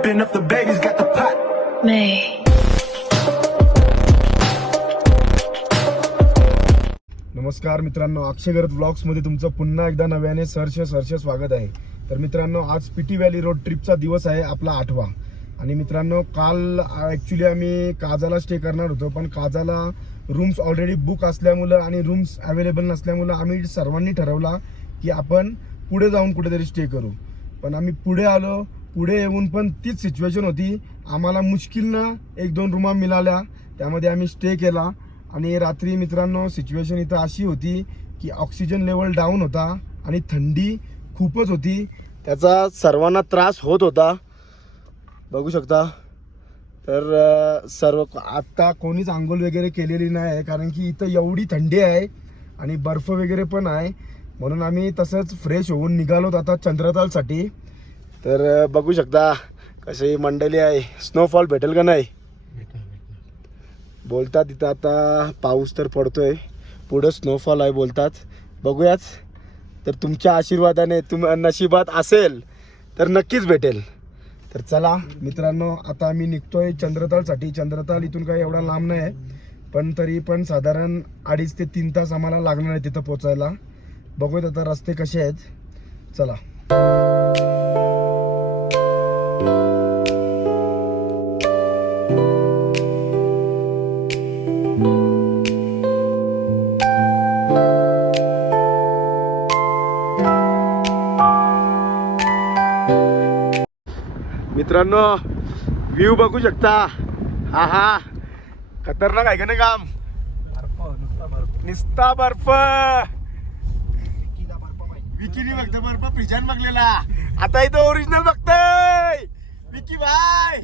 whipping up the babies, got the pot. May. नमस्कार मित्रांनो, अक्षयगर्द ब्लॉग्समध्ये तुमचं पुन्हा एकदा नव्याने सहर्ष स्वागत आहे. तर मित्रांनो, आज पिटी व्हॅली रोड ट्रिपचा दिवस आहे, आपला 8वा. आणि मित्रांनो, काल ॲक्च्युली आम्ही काजाला स्टे करणार होतो, पण काजाला रूम्स ऑलरेडी बुक असल्यामुळं आणि रूम्स अवेलेबल नसल्यामुळं आम्ही सर्वांनी ठरवला की आपण पुढे जाऊन कुठेतरी स्टे करू. पण आम्ही पुढे आलो, पुढे येऊन पण तीच सिच्युएशन होती. आम्हाला मुश्किलनं 1-2 रूमा मिळाल्या, त्यामध्ये आम्ही स्टे केला. आणि रात्री मित्रांनो, सिच्युएशन इथं अशी होती की ऑक्सिजन लेवल डाऊन होता आणि थंडी खूपच होती, त्याचा सर्वांना त्रास होत होता, बघू शकता. तर सर्व आत्ता कोणीच आंघोळ वगैरे केलेली नाही आहे, कारण की इथं एवढी थंडी आहे आणि बर्फ वगैरे पण आहे. म्हणून आम्ही तसंच फ्रेश होऊन निघालोत आता चंद्रतालसाठी. तर बघू शकता कशी मंडळी आहे. स्नोफॉल भेटेल का नाही बोलतात तिथं. आता पाऊस तर पडतोय, पुढं स्नोफॉल आहे बोलतात, बघूयाच. तर तुमच्या आशीर्वादाने नशिबात असेल तर नक्कीच भेटेल. तर चला मित्रांनो, आता आम्ही निघतोय चंद्रतालसाठी. चंद्रताल इथून काही एवढा लांब नाही आहे, पण तरी पण साधारण 2.5 ते 3 तास आम्हाला लागणार आहे तिथं पोचायला. बघूयात आता रस्ते कसे आहेत, चला. मित्रांनो, व्ह्यू बघू शकता. हा हा, खतरनाक आहे का नाही काम. निस्ता बर्फ, विकीनी बघतो बर्फ, फ्रिजान बघलेला, आता इथं ओरिजिनल बघतोय. विकी भाई,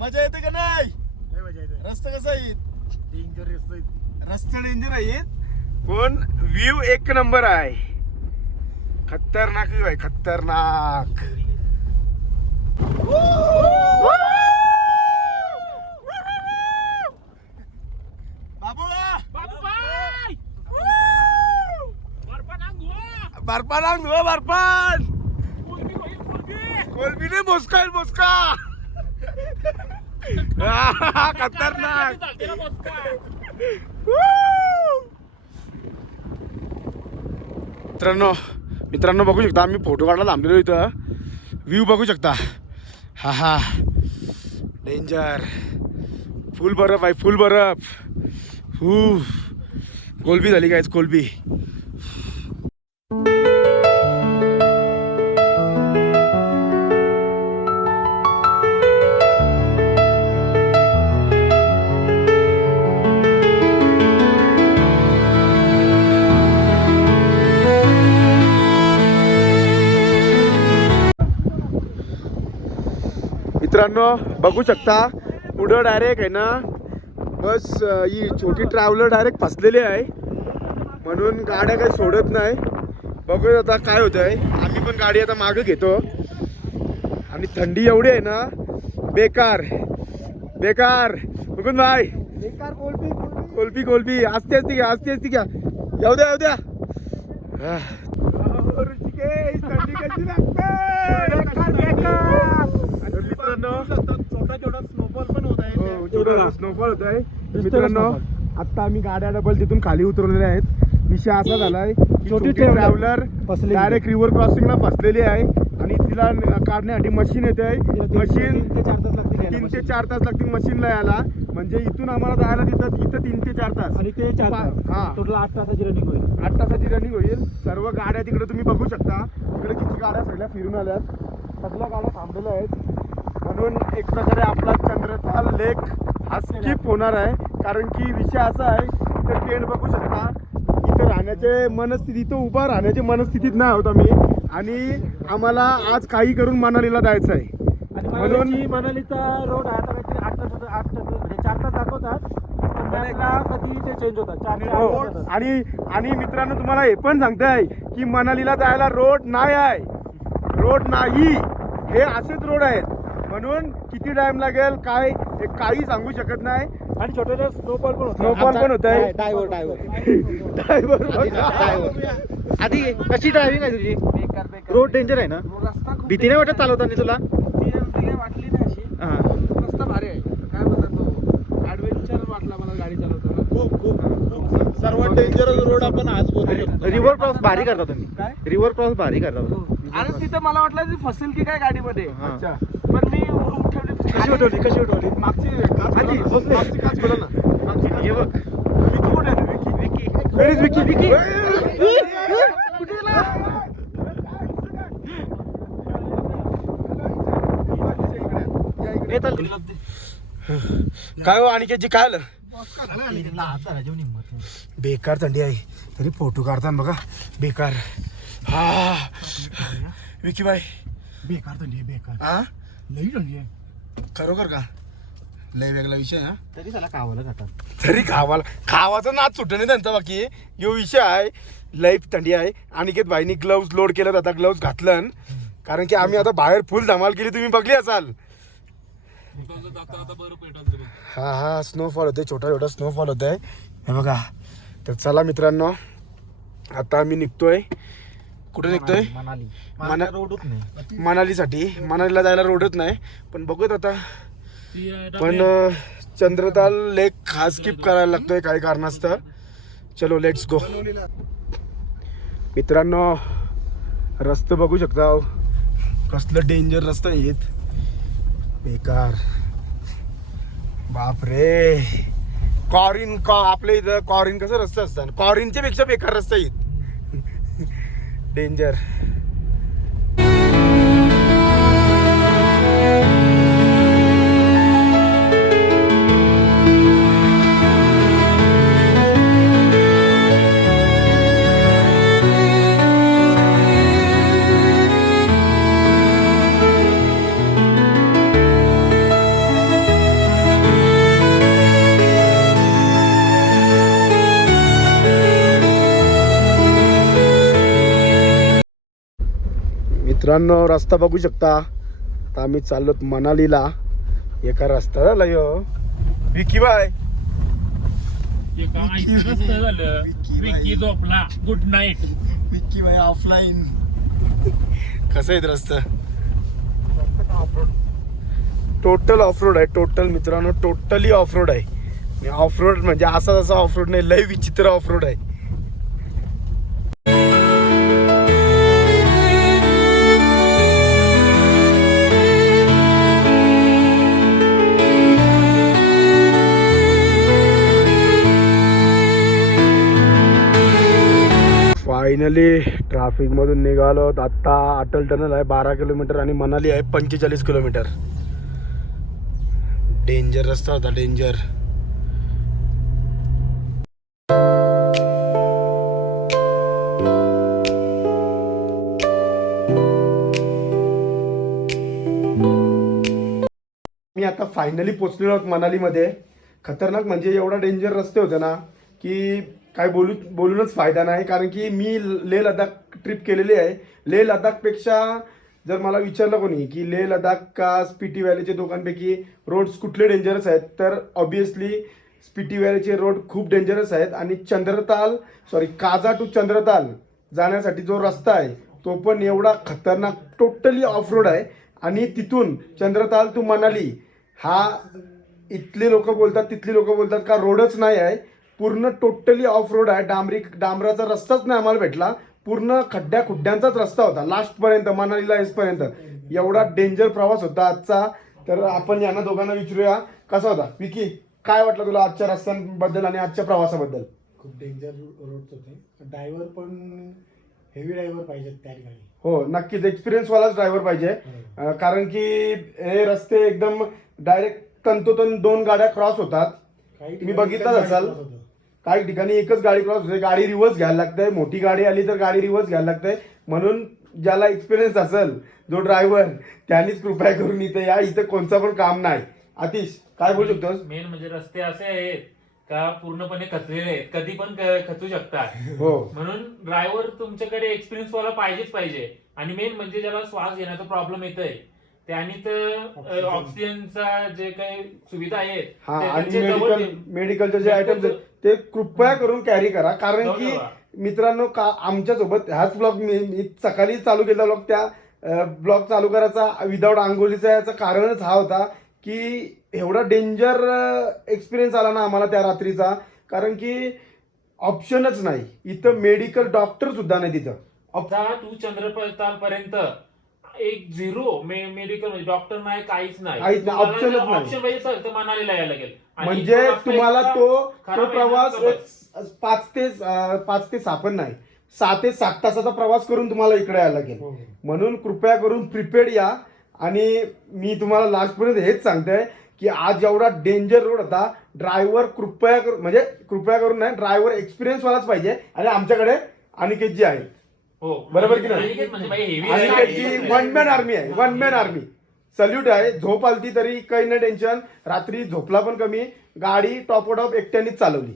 मजा येते का नाही. रस्ता कसा आहे, रस्ता डेंजर आहे पण व्ह्यू 1 नंबर आहे. खतरनाक व्ह्यू आहे, खतरनाक. बर्फान बर्फान कोलबीने मोस्का खतरनाक. मित्रांनो बघू शकता, आम्ही फोटो काढायला थांबलेलो इथं. व्ह्यू बघू शकता. हा हा, डेंजर. फुल बर्फ आहे, फुल बर्फ. कोलबी झाली कायच, कोलबी. मित्रांनो बघू शकता, पुढं डायरेक्ट आहे ना बस, ही छोटी ट्रॅव्हलर डायरेक्ट फसलेली आहे, म्हणून गाड्या काही सोडत नाही. बघूया आता काय होत आहे. आम्ही पण गाडी आता मागं घेतो. आणि थंडी एवढी आहे ना, बेकार बेकार. बघून भाई, बेकार. कोलबी असते घ्या, येऊ द्या. थंडी कशी लागते. स्नोफॉल होत आहे मित्रांनो. आता आम्ही गाड्या डबल तिथून खाली उतरवलेल्या आहेत. विषय असा झालाय, छोटी ट्रॅव्हलर डायरेक्ट रिव्हर क्रॉसिंगला फसलेली आहे आणि तिला काढण्यासाठी मशीन येते. मशीन 3 ते 4 तास लागतील मशीनला यायला. म्हणजे इथून आम्हाला जायला इथं 3 ते 4 तास आणि ते 4 तास. हा, टोटल 8 तासाची रनिंग होईल. 8 तासाची रनिंग होईल. सर्व गाड्या तिकडे तुम्ही बघू शकता. तिकडे किती गाड्या सगळ्या फिरून आल्यात, सगळ्या गाड्या थांबलेल्या आहेत. म्हणून एक प्रकारे आपला चंद्रताल लेक हा स्किप होणार आहे, कारण की विषय असा आहे, इथं टेंट बघू शकता. इथं राहण्याचे मनस्थिती, इथं उभा राहण्याची मनस्थितीत नाही आहोत आम्ही. आणि आम्हाला आज काही करून मनालीला जायचं आहे. म्हणून मनालीचा रोड आहे आता काहीतरी 8 तास म्हणजे 4 तास दाखवतात, कधी ते चेंज होतात. आणि मित्रांनो, तुम्हाला हे पण सांगताय की मनालीला जायला रोड नाही, हे असेच रोड आहेत. म्हणून किती टाइम लागेल काय काही सांगू शकत नाही. आणि छोटे स्नोफॉल पण होत आहे. ड्रायव्हर आधी कशी ड्रायव्हिंग आहे तुझी. रोड डेंजर आहे ना, भीती नाही वाटत चालवताना तुला. वाटली नाही. डेंजरस रोड आपण आज बोलू शकतो. रिव्हर क्रॉस भारी करता तुम्ही. काय? रिव्हर क्रॉस भारी करता तुम्ही. आणि तिथं मला वाटलं ती फसेल की काय गाडीमध्ये. हा. अच्छा पण मी उठवली. कशी उठवली मागची काच खोला ना. बसले. मागची काच खोला ना. मागची काच हे बघ. विकी कुठे आहे रे? विकी Where is विकी विकी कुठे गेला? हे चल. काय हो अनिकेतजी काय आलं बेकार थंडी आहे तरी फोटो काढताना बघा बेकार. हा विकी बाई बेकार थंडी बेकार हा लई थंडी आहे. खरोखर का लय वेगळा विषय हा. तरी त्याला कावाला खातात. तरी खावाचा नाच सुटत नाही त्यांचा बाकी यो विषय आहे. लय थंडी आहे. अनिकेत भाईनी ग्लव्स लोड केलं आता ग्लव्स घातलं कारण की आम्ही आता बाहेर फुल धमाल केली तुम्ही बघली असाल. हा हा स्नोफॉल होते छोटा छोटा स्नोफॉल होत आहे हे बघा. तर चला मित्रांनो आता आम्ही निघतोय. कुठे निघतोय? मनाली रोडच नाही. मनालीसाठी. मनालीला जायला रोडच नाही पण बघूत आता. पण चंद्रताल लेक खास स्किप करायला लागतोय काही कारणास्तव. चलो लेट्स गो. मित्रांनो रस्ते बघू शकता कसलं डेंजर रस्ता आहेत बेकार. बापरे कॉरिन आपल्या इथं कॉरिन कसं रस्ते असतात कॉरिनच्या पेक्षा बेकार रस्ते आहेत डेंजर. मित्रांनो रस्ता बघू शकता. आता आम्ही चाललो मनालीला. एका रस्ता झाला यो विकी बाय. विकी झोपला. Good night. Vicky bye offline. कसं आहे रस्ता? टोटल ऑफरोड आहे. टोटल मित्रांनो टोटली ऑफरोड आहे. ऑफरोड म्हणजे असा जसा ऑफरोड नाही लय विचित्र ऑफरोड आहे. फायनली ट्रॅफिक मधून निघालो. आता अटल टनल आहे 12 किलोमीटर आणि मनाली आहे 45 किलोमीटर. डेंजर रस्ता होता डेंजर. मी आता फायनली पोचलेलो आहोत मनालीमध्ये. खतरनाक म्हणजे एवढा डेंजर रस्ते होते ना की काय बोलूनच फायदा नाही. कारण की मी लेह लडाख ट्रिप केलेली आहे. लेह लडाखपेक्षा जर मला विचारलं कोणी की लेह लडाख का स्पिटी व्हॅलीचे दोघांपैकी रोड्स कुठले डेंजरस आहेत तर ऑब्विसली स्पिटी व्हॅलीचे रोड खूप डेंजरस आहेत. आणि काजा टू चंद्रताल जाण्यासाठी जो रस्ता आहे तो पण एवढा खतरनाक टोटली ऑफ रोड आहे. आणि तिथून चंद्रताल टू मनाली हा इथले लोक बोलतात तिथली लोक बोलतात का रोडच नाही आहे. पूर्ण टोटली ऑफ रोड आहे. डांबराचा रस्ताच नाही आम्हाला भेटला. पूर्ण खुड्ड्यांचाच रस्ता होता लास्टपर्यंत मनालीला येसपर्यंत. एवढा डेंजर प्रवास होता आजचा. तर आपण यांना दोघांना विचारूया कसा होता. विकी काय वाटलं तुला आजच्या रस्त्यांबद्दल आणि आजच्या प्रवासाबद्दल? खूप डेंजर रोड होते. ड्रायव्हर पण हेवी ड्रायव्हर पाहिजेत त्या ठिकाणी. हो नक्कीच एक्सपिरियन्सवालाच ड्रायव्हर पाहिजे. कारण की हे रस्ते एकदम डायरेक्ट तंतोतंत 2 गाड्या क्रॉस होतात. तुम्ही बघितलंच असाल काही ठिकाणी एकच गाडी क्रॉस होते. गाडी रिव्हर्स घ्यायला लागते. मोठी गाडी आली तर गाडी रिव्हर्स घ्यायला लागते. म्हणून ज्याला एक्सपिरियन्स असेल जो ड्रायव्हर त्यांनीच कृपया करून इथे या. इथं कोणचं पण काम नाही. आतिश काय बोलू शकतोस? मेन म्हणजे रस्ते असे आहेत का पूर्णपणे खचलेले आहेत. कधी पण खचू शकतात. हो म्हणून ड्रायव्हर तुमच्याकडे एक्सपिरियन्स वाला पाहिजेच पाहिजे. आणि मेन म्हणजे ज्याला श्वास घेण्याचा प्रॉब्लेम येतोय त्यांनी तर ऑक्सिजनचा जे काही सुविधा आहेत हा ते आणि त्यांच्या जवळ मेडिकलचे जे आयटम्स आहेत ते कृपया करून कॅरी करा. कारण की मित्रांनो आमच्या सोबत ह्याच ब्लॉग मी सकाळी चालू केलेला ब्लॉग त्या ब्लॉग चालू करायचा विदाऊट आंघोळीचा याचं कारणच हा होता की एवढा डेंजर एक्सपिरियन्स आला ना आम्हाला त्या रात्रीचा. कारण की ऑप्शनच नाही इथं. मेडिकल डॉक्टर सुद्धा नाही तिथं. आता तू चंद्रप्रताल पर्यंत एक झिरो मेडिकल म्हणजे डॉक्टर नाही काहीच नाही. काहीच नाही, option च नाही. ऑप्शन पाहिजे सर तर मनालीला यायला लागेल. आणि म्हणजे तो रस्ता तुम्हाला इतका तो खराब प्रवास आहे ना, 5 ते 6 पण नाही, 6 ते 7 तासाचा प्रवास करून तुम्हाला इकडे यायला लागेल. हो. म्हणून कृपया करून प्रिपेड या. आणि मी तुम्हाला लास्टपर्यंत हेच सांगतोय की आज एवढा डेंजर रोड होता. ड्रायव्हर कृपया करून नाही, ड्रायव्हर एक्सपिरियन्स वालाच पाहिजे. आणि आमच्याकडे अनिकेत जी आहे, हो बरोबर की नाही? अनिकेत म्हणजे भाई heavy अनिकेतची आहे. वन मॅन आर्मी आहे, वन मॅन आर्मी. सल्यूट आहे. झोप आलती तरी काही नाही टेन्शन. रात्री झोपला पण कमी. गाडी टॉप एकट्यानेच चालवली.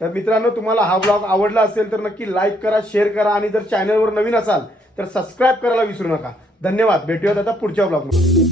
तर मित्रांनो, तुम्हाला हा ब्लॉग आवडला असेल तर नक्की लाईक करा, शेअर करा आणि जर चॅनलवर नवीन असाल तर सबस्क्राईब करायला विसरू नका. धन्यवाद. भेटूयात आता पुढच्या ब्लॉगमध्ये.